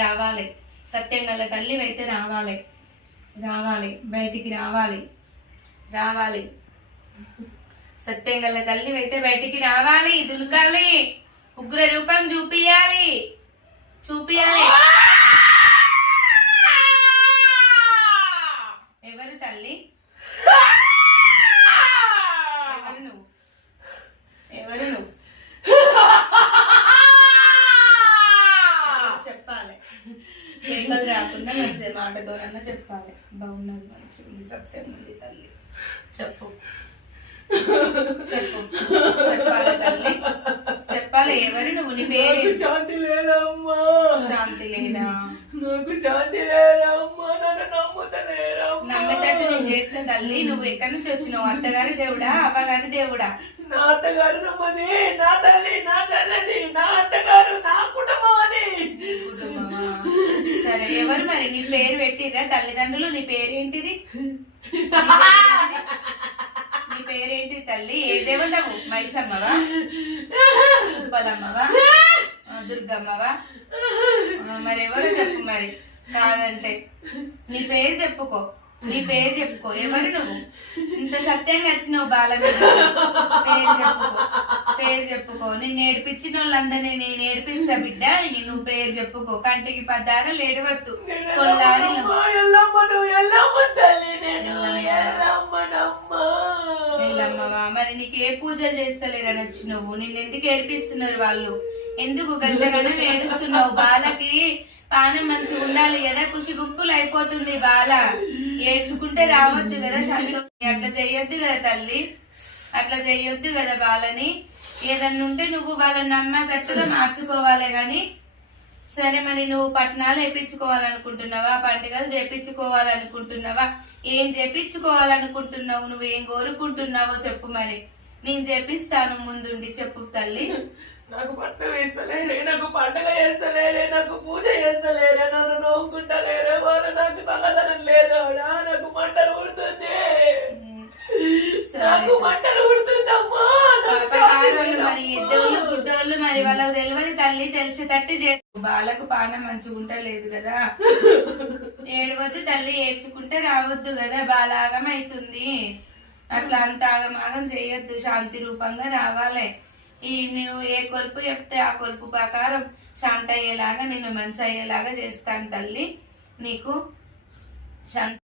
రావాలి. సత్యం గల తల్లివైతే రావాలి, రావాలి, బయటికి రావాలి, రావాలి. సత్యం గల తల్లివైతే బయటికి రావాలి, దునకాలి, ఉగ్ర రూపం చూపియాలి, చూపియాలి. ఎవరు తల్లి? ఎవరు నువ్వు? ఎవరు నువ్వు? చెప్పాలి. కేకలు రాకుండా మంచి మాటతోనన్నా చెప్పాలి. బాగున్నది, మంచిగా ఉంది, సత్యం ఉంది తల్లి. చెప్పు, చెప్పు, చెప్పాలి తల్లి, చెప్పాలి. ఎవరు నువ్వు? నీ పేరు? శాంతి లేదమ్మా. శాంతి లేదా? నాకు శాంతి లేదమ్మా. నన్ను నమ్ముతలేరమ్మా. నమ్మేటట్టు నేను చేస్తే తల్లి. నువ్వు ఎక్కడి నుంచి వచ్చినావు? అత్తగారి దేవుడా, అవ్వగారి దేవుడా? నా అత్తగారు నమ్మది, నా తల్లి, నా తల్లిది, నా అత్తగారు, నా కుటుంబం అది. కుటుంబమా? సరే, ఎవరు మరి? నీ పేరు పెట్టిరా తల్లిదండ్రులు? నీ పేరేంటిది? నీ పేరేంటి తల్లి? ఏ దేవతవు? మైసమ్మవా, ఉప్పలమ్మవా, దుర్గమ్మవా? మరి ఎవరు చెప్పు మరి. కాదంటే నీ పేరు చెప్పుకో, నీ పేరు చెప్పుకో. ఎవరు నువ్వు? ఇంత సత్యంగా వచ్చినావు బాల మీద. పేరు చెప్పుకో, పేరు చెప్పుకో. నేను నేర్పించిన వాళ్ళందరినీ నేను నేర్పిస్తా బిడ్డ. నువ్వు పేరు చెప్పుకో. కంటికి పద్దారలు ఏడవద్దు. కొల్లారి ఎల్లమ్మవా? మరి నీకు ఏ పూజలు చేస్తలేరని వచ్చినావు? నిన్ను ఎందుకు ఏడిపిస్తున్నారు వాళ్ళు? ఎందుకు గంతగానం ఏడుస్తున్నావు? బాలకి పానం మంచిగా ఉండాలి కదా, ఖుషి గుంపులు అయిపోతుంది బాల. ఏడ్చుకుంటే రావద్దు కదా సంతోషం. అట్లా చెయ్యొద్దు కదా తల్లి, అట్లా చెయ్యొద్దు కదా బాలని. ఏదన్నా ఉంటే నువ్వు వాళ్ళని నమ్మేటట్టుగా మార్చుకోవాలి గాని. సరే, మరి నువ్వు పట్టణాలు వేయించుకోవాలనుకుంటున్నావా? పండుగలు చేపించుకోవాలనుకుంటున్నావా? ఏం చేపించుకోవాలనుకుంటున్నావు? నువ్వు ఏం కోరుకుంటున్నావో చెప్పు. మరి నేను చేపిస్తాను ముందుండి. చెప్పు తల్లి. నాకు పట్టు వేస్తలేరే, నాకు పండుగ చేస్తలేరే, నాకు పూజ చేస్తలేరే, నన్ను నవ్వుకుంటలేరే, వాళ్ళు నాకు సమాధానం లేదు. నాకు మంటలు ఉడుతుంది, నాకు మంటలు ఉడుతుందమ్మా. మరి ఇద్దోళ్ళు గుడ్డోళ్ళు మరి వాళ్ళకి తెలియదు తల్లి. తెలిసేటట్టు చేస్తు. బాలకు పానం మంచిగా ఉంటలేదు కదా. ఏడవద్దు తల్లి, ఏడ్చుకుంటే రావద్దు కదా. బాలాగం అవుతుంది. అట్లా అంత ఆగమాగం చేయొద్దు. శాంతి రూపంగా రావాలి. నువ్వు ఏ కొలుపు చెప్తే ఆ కొలుపు ప్రకారం శాంతి అయ్యేలాగా, నేను మంచి అయ్యేలాగా చేస్తాను తల్లి. నీకు శాంతి